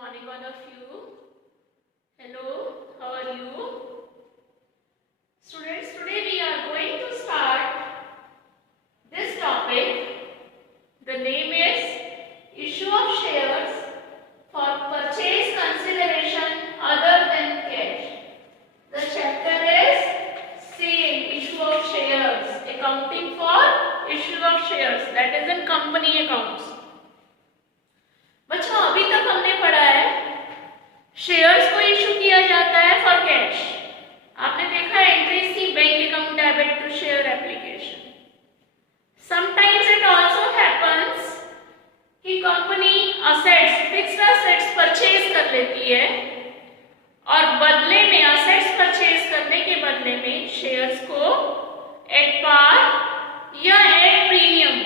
morning all of you. Hello, how are you? Students, today we are going to start this topic. The name is issue of shares for purchase consideration other than cash. The chapter is same, issue of shares, accounting for issue of shares, that is in company accounts. बच्चों अभी तक हमने पढ़ा है shares को issue किया जाता है फॉर कैश. आपने देखा entry C bank account debit to share application. Sometimes it also happens कि company assets, fixed assets purchase कर लेती है और बदले में असेट्स परचेज करने के बदले में शेयर्स को एट पार या एट प्रीमियम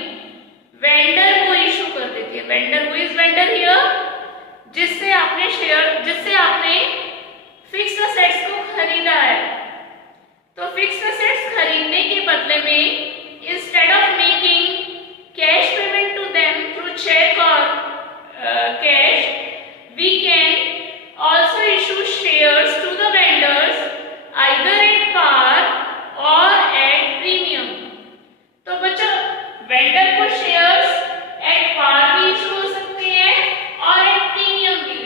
वेंडर को इशू कर देती है. Vendor who is vendor here, जिससे आपने फिक्स्ड असेट्स को खरीदा है. तो फिक्स्ड असेट्स खरीदने के बदले में instead of making cash payment to them through cheque or cash, we can also issue shares to the vendors either at par और एट प्रीमियम. तो बच्चों वेंडर को शेयर्स एट पार भी इशू हो सकते हैं और एट प्रीमियम भी.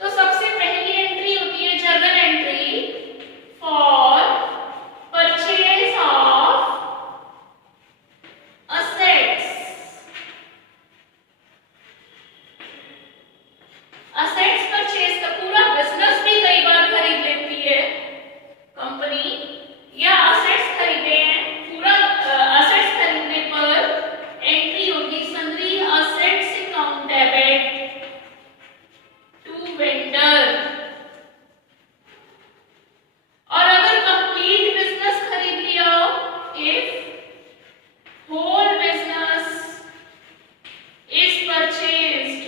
तो सबसे पहली एंट्री होती है journal entry for purchase of assets. Assets purchase का पूरा बिजनेस भी कई बार खरीद लेती है कंपनी, या असेट्स खरीदे हैं पूरा असेट्स खरीदने पर एंट्री होगी sundry assets account debit to vendor. और अगर कंप्लीट बिजनेस खरीद लिया हो, if whole business is purchased,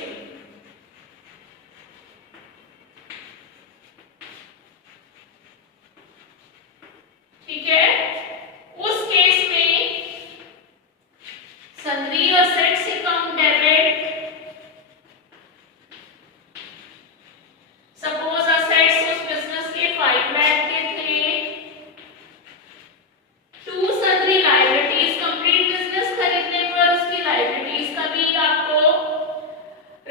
ठीक है, उस केस में sundry assets account debit. Suppose assets उस बिजनेस के 5 लाख के थे, to sundry liabilities, complete business खरीदने पर उसकी लायबिलिटीज का भी आपको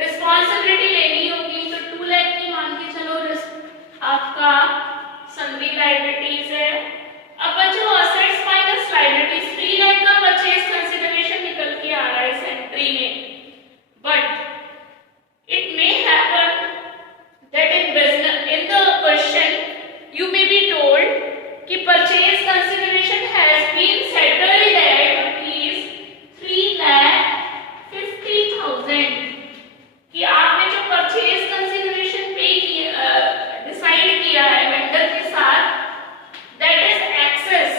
रिस्पांसिबिलिटी लेनी होगी. तो 2 लाख की मान के चलो आपका सन्ड्री लायबिलिटीज है. अब बच्चों असेट्स माइनस लायबिलिटीज 3 लाख का परचेज कंसीडरेशन निकल के आ रहा है इस एंट्री में. But it may happen that in the question you may be told कि purchase consideration has been settled at rupees 3,50,000. कि आपने जो परचेज कंसीडरेशन पे किया डिसाइड किया है वेंडर के साथ, that is excess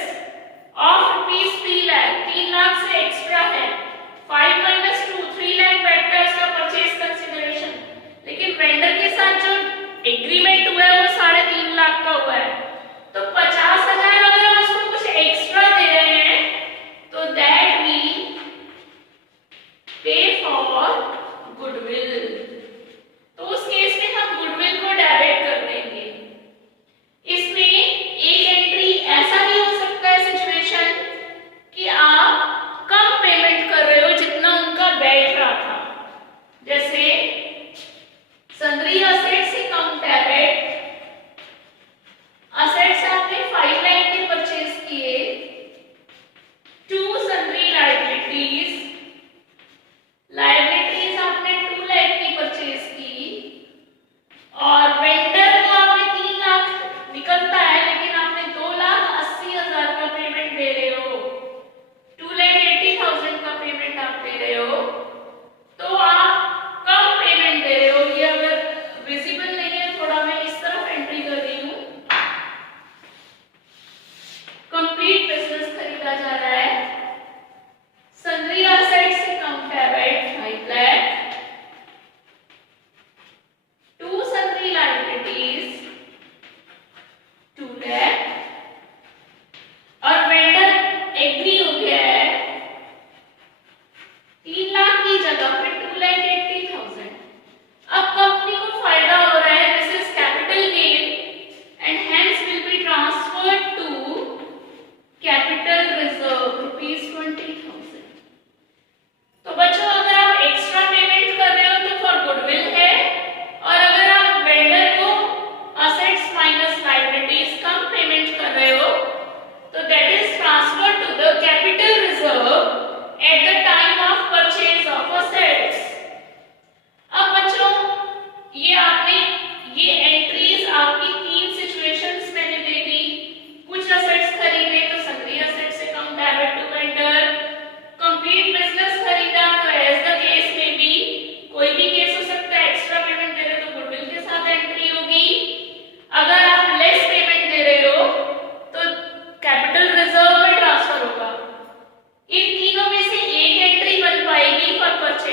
of rupees 3 lakh. 3 lakh से एक्स्ट्रा है. 5 minus 2 3 लाख बैठता है इसका परचेज कंसीडरेशन. लेकिन वेंडर के साथ जो एग्रीमेंट हुआ है वो 3.5 लाख का हुआ है. तो 50,000 अगर हम उसको कुछ एक्स्ट्रा दे रहे हैं तो दैट वी पे फॉर गुडविल. तो उस केस में हम गुडविल को डेबिट कर देंगे. इसमें एक एंट्री ऐसा भी हो सकता है सिचुएशन कि आप कम पेमेंट कर रहे हो जितना उनका बैठ रहा था. जैसे sundry assets account debit, assets आपने 5 लाख के परचेज किए, टू सन्ड्री लायबिलिटीज, लायबिलिटीज आपने 2 लाख की परचेज की, और वेंडर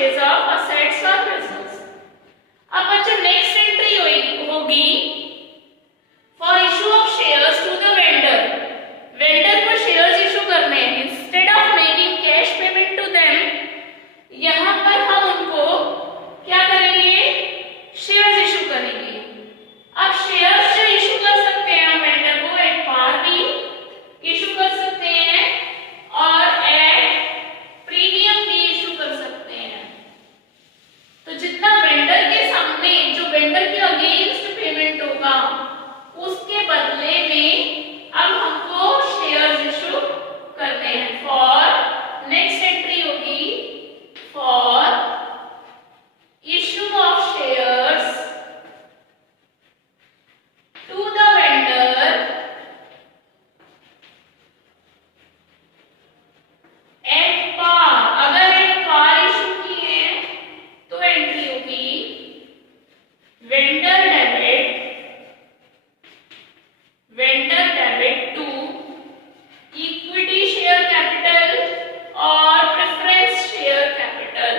परचेज ऑफ असेट्स और बिजनेस। अब बच्चों नेक्स्ट एंट्री होगी for issue of shares to the vendor. Vendor को शेयर्स इशू करने हैं, instead of making cash payment to them यहाँ पर हम उनको क्या करेंगे, शेयर्स इशू करेंगे। अब शेयर्स जो इशू कर सकते हैं हम वेंडर को एट पार भी इशू कर सकते हैं और एट प्रीमियम भी इशू कर सकते हैं। तो जितना वेंडर के सामने जो वेंडर के अगेंस्ट पेमेंट होगा उसके बदले में अब हमको शेयर्स इशू करने हैं। फॉर नेक्स्ट एंट्री होगी for issue of shares to the vendor at par. अगर एट पार इशू किए हैं तो एंट्री होगी vendor debit to equity share capital और प्रेफरेंस शेयर कैपिटल।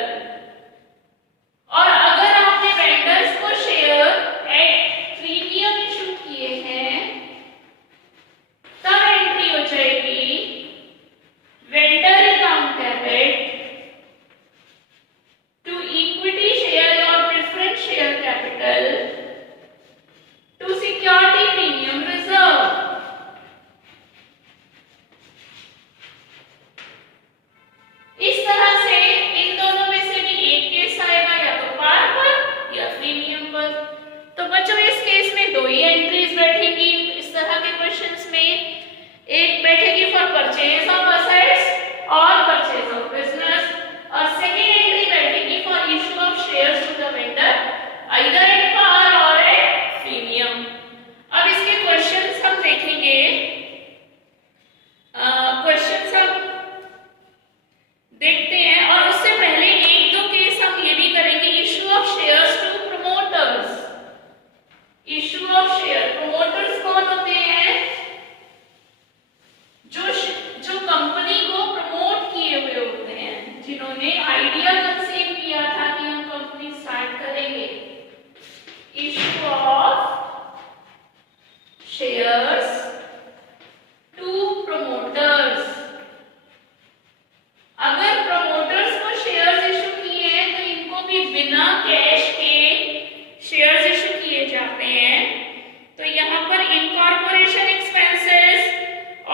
और अगर आपने वेंडर्स को शेयर एट प्रीमियम इशू किए हैं तब एंट्री हो जाएगी vendor account debit to equity share और preference share capital to security premium reserve. इस तरह से इन दोनों में से भी एक केस आएगा, या तो पार पर या प्रीमियम पर। तो बच्चों इस केस में दो ही एंट्रीज बैठेगी इस तरह के क्वेश्चंस में। एक बैठेगी फॉर परचेज ऑफ असेट्स और परचेज ऑफ बिजनेस और सेकेंड एंट्री बैठेगी for issue of shares to the vendor either at par और एट प्रीमियम। अब इसके क्वेश्चंस हम देखेंगे। क्वेश्चंस हम देखते हैं और उससे पहले एक दो केस हम ये भी करेंगे। Issue of shares to promoters. Issue of share, promoters कौन होते हैं, जो कंपनी को प्रमोट किए हुए होते हैं, जिन्होंने आइडिया कंसीव किया था कि हम कंपनी स्टार्ट करेंगे। Issue of shares to promoters. अगर प्रमोटर्स को शेयर्स इशू किए हैं तो इनको भी बिना कैश के शेयर्स इशू किए जाते हैं। तो यहाँ पर इनकॉर्पोरेशन एक्सपेंसेस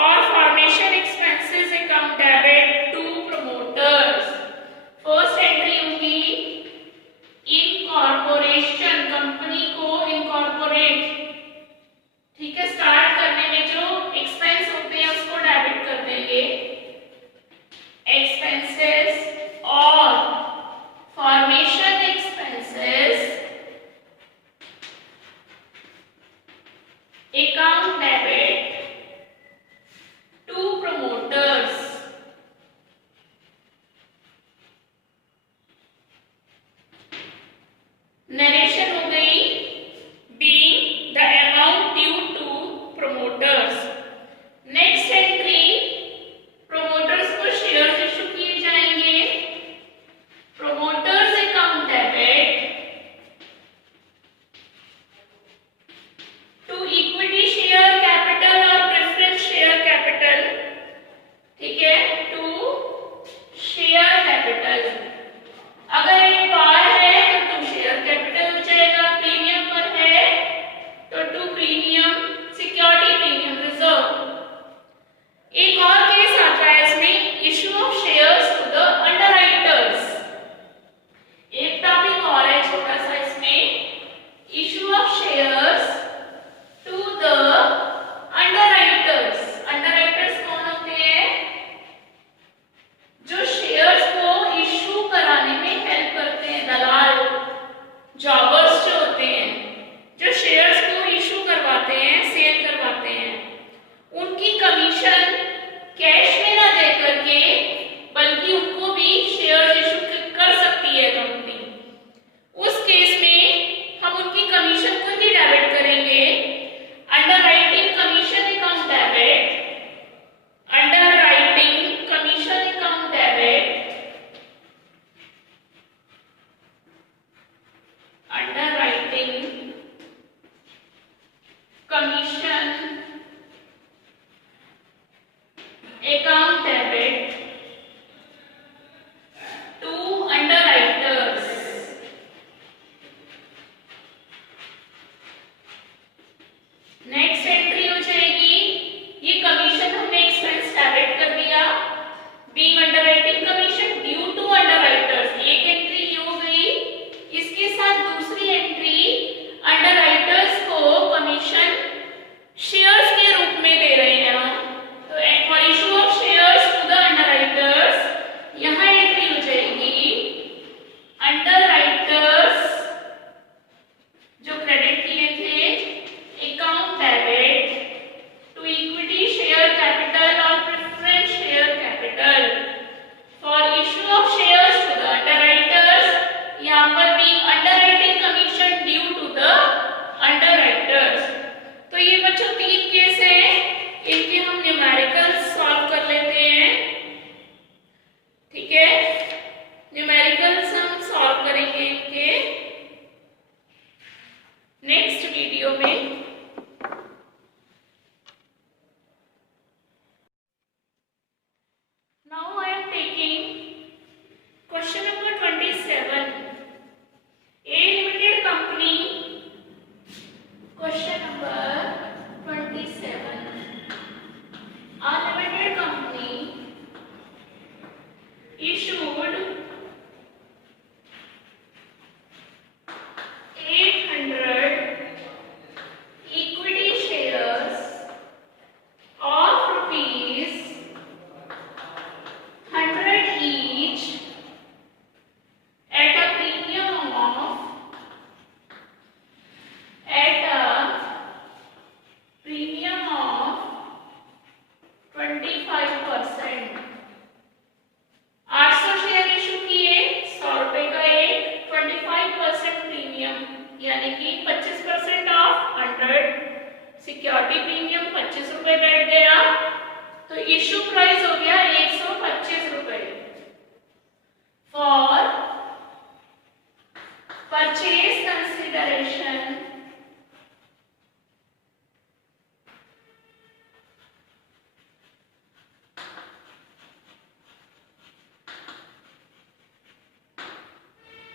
और formation expenses account debit to promoters. First entry होगी इनकॉर्पोरेशन, कंपनी को इनकॉर्पोरेट, ठीक है, स्टार्ट करने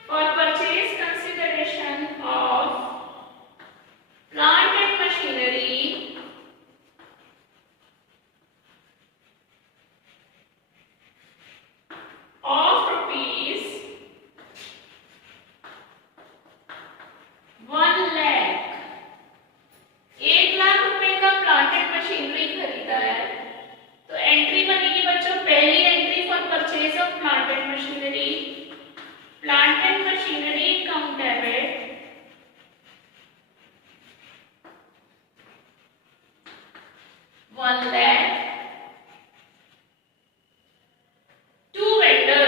for purchase consideration of plant and machinery of rupees 1 lakh। 1 lakh रुपए का प्लांट एंड मशीनरी खरीदा है, तो एंट्री बनेगी बच्चों, पहली entry for purchase of plant and machinery, plant and machinery account debit 1 lakh to vendor.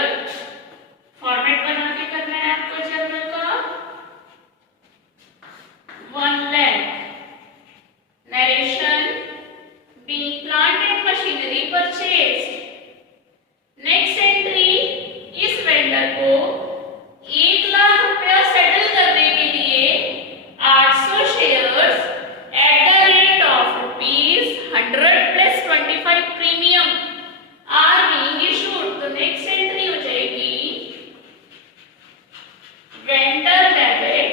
Format बना के करना है आपको जर्नल का। 1 lakh narration being plant and machinery purchased। Next entry, इस वेंडर को 1 लाख रुपया सेटल करने के लिए 800 shares at the rate of ₹100 plus 25 premium are being issued. तो नेक्स्ट एंट्री हो जाएगी vendor debit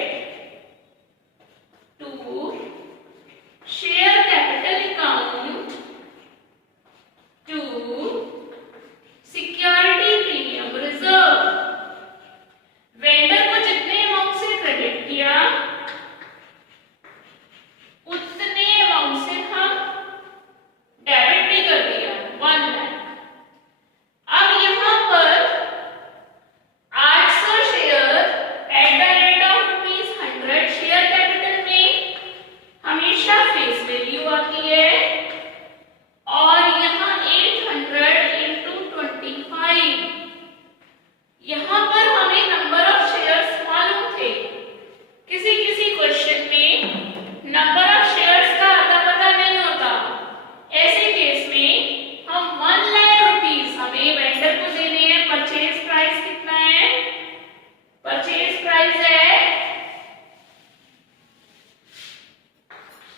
to share capital account to security premium reserve. Vendor को जितने अमाउंट से क्रेडिट किया उतने अमाउंट से हम डेबिट भी कर दिया 1 लाख। अब यहां पर 800 share eight the rate of ₹100 share capital में हमेशा फेस वैल्यू आती है, और यहाँ 800 into 25। यहाँ पर हमें नंबर ऑफ शेयर्स मालूम थे। किसी किसी क्वेश्चन में नंबर ऑफ शेयर्स का आता पता नहीं होता, ऐसे केस में हम 1 लाख रुपीस हमें वेंडर को देने हैं। परचेज प्राइस कितना है? परचेज प्राइस है,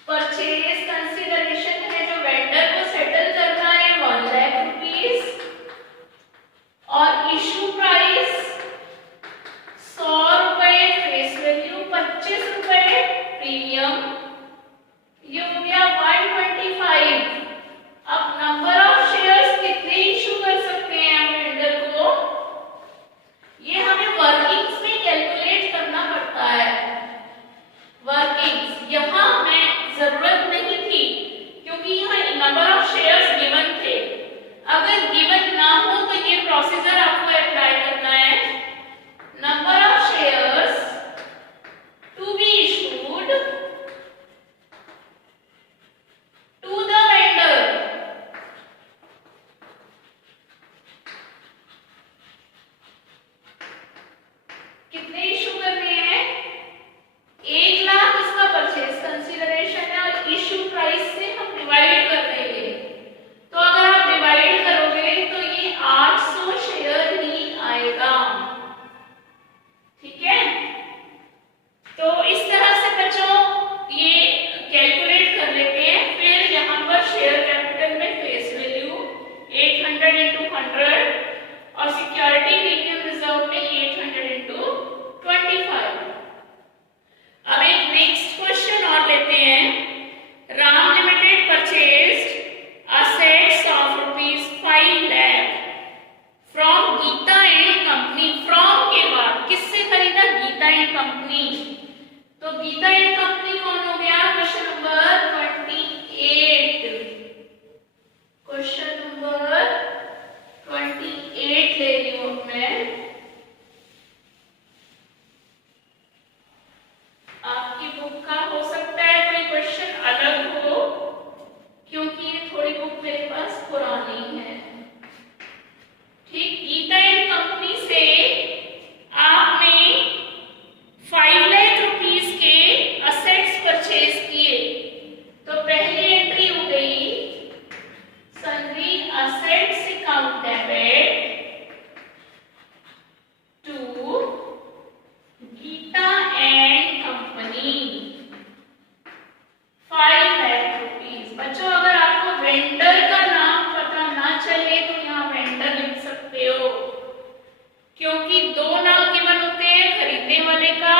परचेज कंसिडरेशन है जो वेंडर को सेटल करना है 1 लाख रुपीस, और इशू प्राइस 100 रुपए, फेस वैल्यू 25 रुपए प्रीमियम, ये हो गया 125। अब नंबर ऑफ शेयर्स कितने इशू कर सकते हैं हम वेंडर को, ये हमें वर्किंग्स में कैलकुलेट करना पड़ता है। वर्किंग्स यहाँ हमें जरूरत नहीं थी क्योंकि यहाँ नंबर ऑफ शेयर्स गिवन थे। अगर गिवन ना हो तो ये प्रोसीजर आपको अप्लाई करना है। Number of shares to be issued to the vendor. कितने इशू करने हैं? 1 लाख इसका परचेज कंसीडरेशन है, और इशू प्राइस से हम डिवाइड कर देंगे। तो अगर आप डिवाइड करोगे तो ये 800 शेयर ही आएगा। ठीक है, तो इस तरह से बच्चों ये कैलकुलेट कर लेते हैं। फिर यहाँ पर शेयर कैपिटल में फेस वैल्यू 800 into 100 और सिक्योरिटी प्रीमियम रिजर्व में 800 into 25। अब एक नेक्स्ट क्वेश्चन और लेते हैं। Ram limited purchased assets of ₹5 lakh from Geeta and company. From के बाद किससे खरीदा? Geeta and company. तो गीता एंड कंपनी कौन हो गया? Question number 28। क्वेश्चन नंबर 28 ले रही हूं मैं। आपकी बुक का हो सकता है कोई क्वेश्चन अलग हो, क्योंकि ये थोड़ी बुक मेरे पास पुरानी है। ठीक, गीता एंड कंपनी से आपने 5 लाख रुपीस के असेट्स परचेज किए, तो पहली एंट्री हो गई sundry assets account debit to Geeta and company 5 lakh rupees. बच्चों अगर आपको वेंडर का नाम पता ना चले तो यहाँ वेंडर लिख सकते हो, क्योंकि 2 नाम गिवन होते हैं, खरीदने वाले का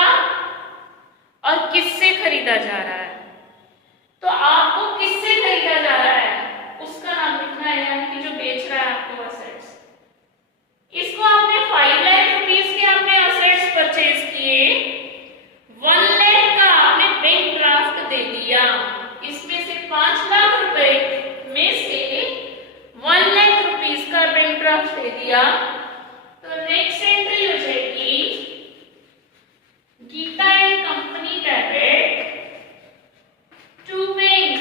और किससे खरीदा जा रहा है। तो आपको किससे खरीदा जा रहा है उसका नाम लिखना है, यानी कि जो बेच रहा है आपको असेट्स। इसको आपने 5 लाख रुपीस के आपने असेट्स परचेज किए, 1 लाख का आपने बैंक ड्राफ्ट दे दिया, इसमें से 5 लाख रुपए में से 1 लाख रुपीस का बैंक ड्राफ्ट दे दिया। तो नेक्स्ट एंट्री हो जाएगी Geeta and company debit to bank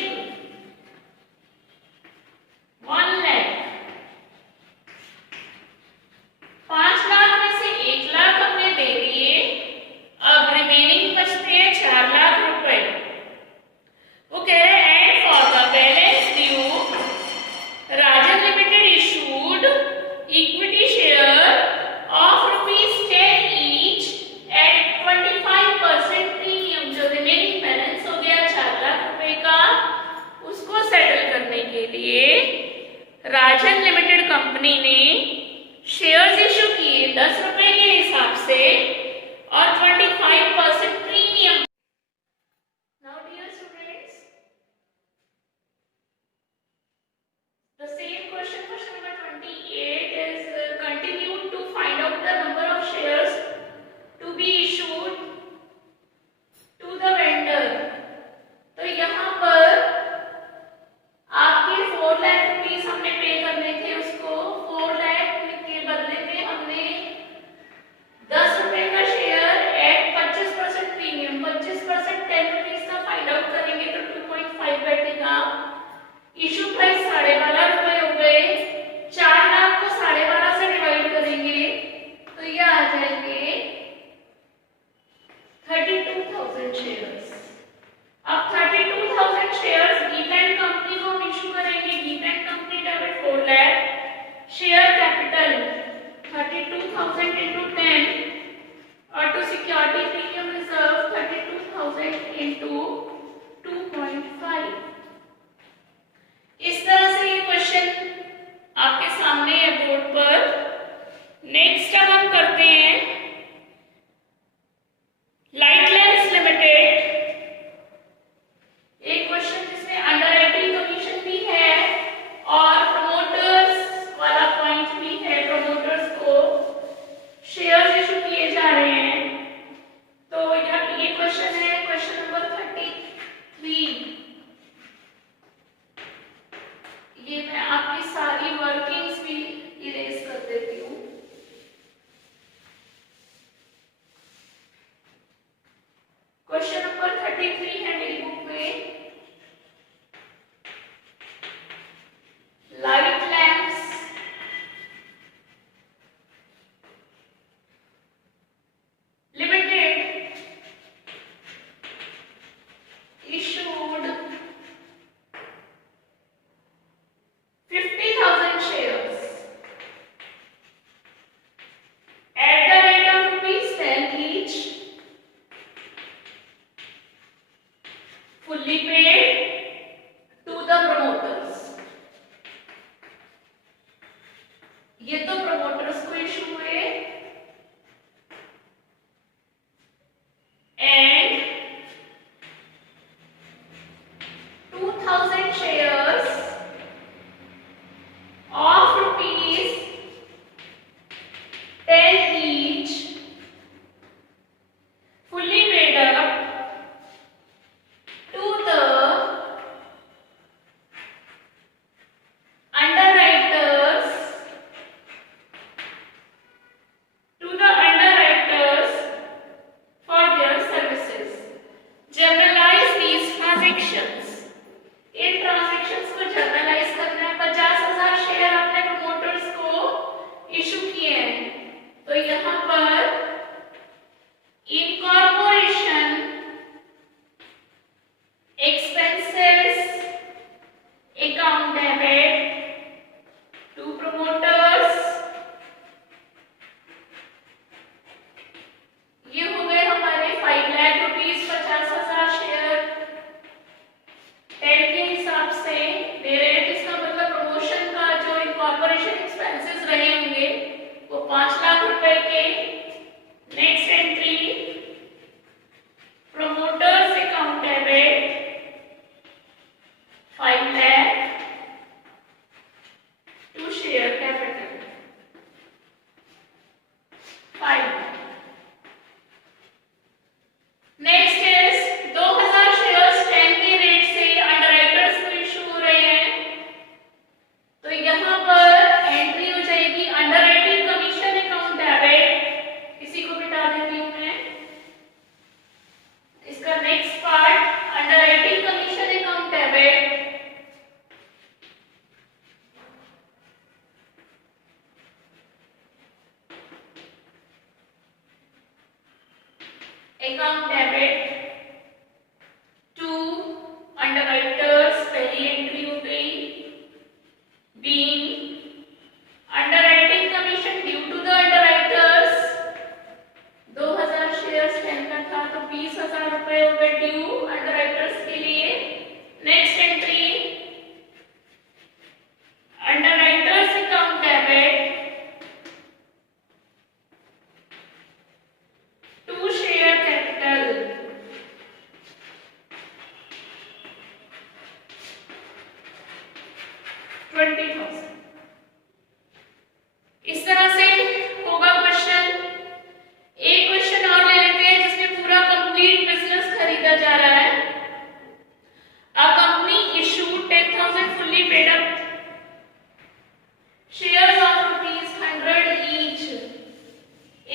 account debit to underwriters, पहली एंट्री हो गई। Being underwriting commission due to the underwriters, 2000 shares 10 का था तो 20,000 रुपए हो गए ड्यू अंडरराइटर्स के लिए। Next entry underwriters account debit to share capital, 20,000। इस तरह से होगा क्वेश्चन। एक क्वेश्चन और ले लेते हैं जिसमें पूरा कंप्लीट बिजनेस खरीदा जा रहा है। A company issued 10,000 fully paid up shares of ₹100 each.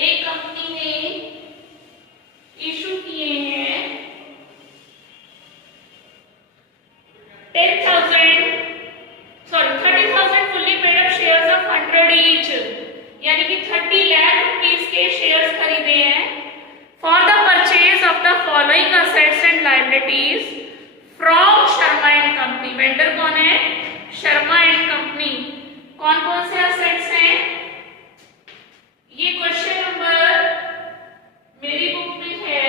एक कंपनी ने इशू किए हैं 30,000 fully paid up shares of 100 each, यानी कि 30 लाख रुपीस के शेयर्स खरीदे हैं for the purchase of the following assets and liabilities from Sharma and company. Vendor कौन है? Sharma and company. कौन कौन से असेट्स हैं? ये क्वेश्चन नंबर मेरी बुक में है,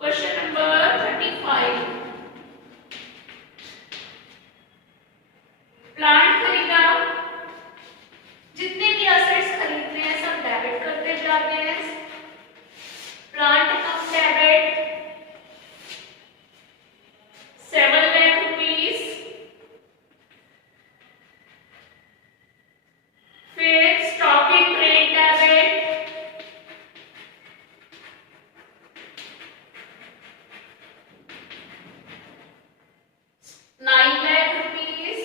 क्वेश्चन नंबर 35। प्लांट खरीदा, जितने भी असेट्स खरीदते हैं सब डेबिट करते जाते हैं। Plant account debit 7 lakh rupees. फिर stock in trade debit 9 lakh rupees.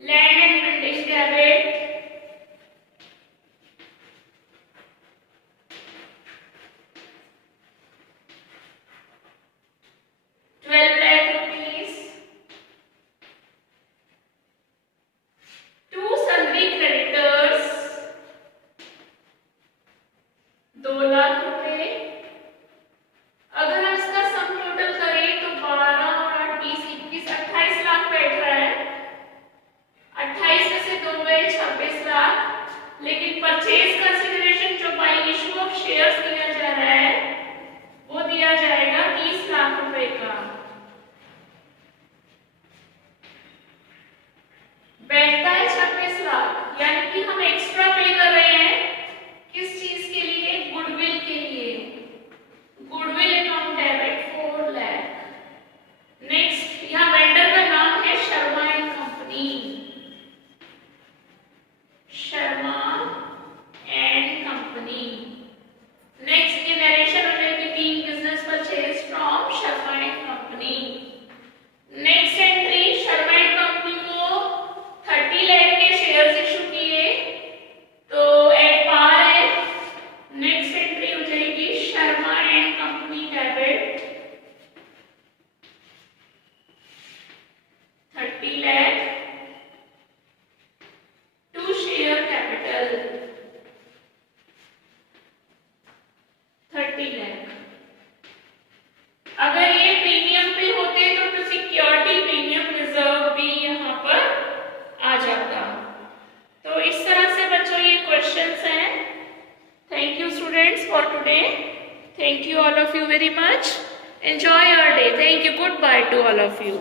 Land and building debit 12 lakh rupees. To sundry creditors 2 lakh रुपए। अगर हम इसका सम टोटल करें तो 12 और 8 20 21 28 लाख बैठ रहा है। 28 में से 2 गए 26 लाख। लेकिन परचेज कंसिडरेशन जो बाय इशू ऑफ शेयर्स दिया जा रहा है वो दिया जाएगा 30 लाख रुपए का। बैठता है 26 लाख, यानी कि हम एक्स्ट्रा पे कर रहे हैं किस चीज के लिए? गुडविल के लिए। Goodwill account debit 4 lakh. Next यहाँ वेंडर का नाम है Sharma and company, Sharma and company. Next ये नरेशन हो जाएगी being business purchase from Sharma and company. Next entry Sharma and company को 30 लाख के शेयर्स इशू किए तो एट पार है। नेक्स्ट एंट्री हो जाएगी Sharma and company debit 30 lakh to share capital 30 lakh. अगर ये प्रीमियम पे होते तो सिक्योरिटी प्रीमियम रिजर्व भी यहाँ पर आ जाता। तो इस तरह से बच्चों ये क्वेश्चंस हैं। Thank you students for today. Thank you all of you very much. Enjoy your day. Thank you. Good by two all of you.